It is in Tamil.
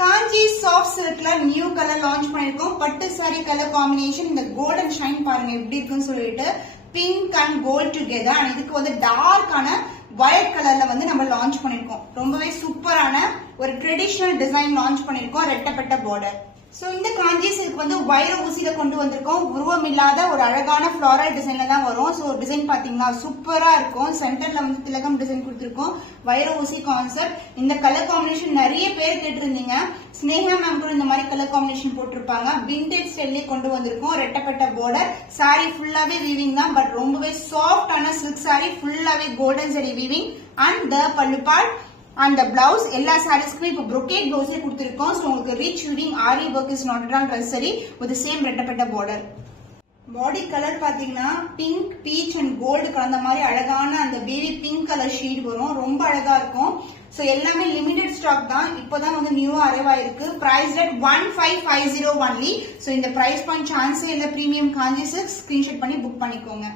காஞ்சி சாஃப்ட் சில்க்ல நியூ கலர் லான்ச் பண்ணிருக்கோம். பட்டு சாரி கலர் காம்பினேஷன். இந்த கோல்டன் ஷைன் பாருங்க எப்படி இருக்குன்னு சொல்லிட்டு pink and gold together. And இதுக்கு வந்து டார்க்கான வயலட் கலர்ல வந்து நம்ம லான்ச் பண்ணிருக்கோம். ரொம்பவே சூப்பரான ஒரு ட்ரெடிஷனல் டிசைன் லான்ச் பண்ணிருக்கோம். ரெட்டப்பட்ட பார்டர். சோ இந்த காஞ்சி சில்க் வந்து வைர ஊசியில கொண்டு வந்திருக்கோம். உருவம் இல்லாத ஒரு அழகான ஃபிளாரல் டிசைன்ல தான் வரும். சோ டிசைன் பாத்தீங்கன்னா சூப்பரா இருக்கும். சென்டர்ல வந்து திலகம் டிசைன் கொடுத்திருக்கோம். வைர ஊசி கான்செப்ட். இந்த கலர் காம்பினேஷன் நிறைய பேர் கேட்டு இருந்தீங்க. ஸ்னேகா மேம் கூட இந்த மாதிரி கலர் காம்பினேஷன் போட்டிருப்பாங்க. விண்டேஜ் ஸ்டைல்லே கொண்டு வந்திருக்கோம். ரெட்டப்பட்ட பார்டர். சாரி ஃபுல்லாவே வீவிங் தான். பட் ரொம்பவே சாஃப்டான சில்க் சாரி. ஃபுல்லாவே golden zari weaving. And the பல்லுபாட் and the blouse எல்லா சாரீஸ்க்குமே இப்போ brocade blouse கொடுத்திருக்கோம். சோ உங்களுக்கு rich weaving ari work is not done necessary with the same ரெட்டப்பட்ட border. Body colour பாத்தீங்கன்னா பிங்க், பீச் அண்ட் கோல்டு கலந்த மாதிரி அழகான அந்த பேபி பிங்க் கலர் ஷேட் வரும். ரொம்ப அழகா இருக்கும். சோ எல்லாமே லிமிடெட் ஸ்டாக் தான். இப்போதான் வந்து நியூவா அரைவ் ஆயிருக்கு. Price at 1550 only. சோ இந்த பிரைஸ் பாயிண்ட் சான்ஸே இல்ல. பிரீமியம் காஞ்சி சில்க் ஸ்கிரீன்ஷாட் பண்ணி புக் பண்ணிக்கோங்க.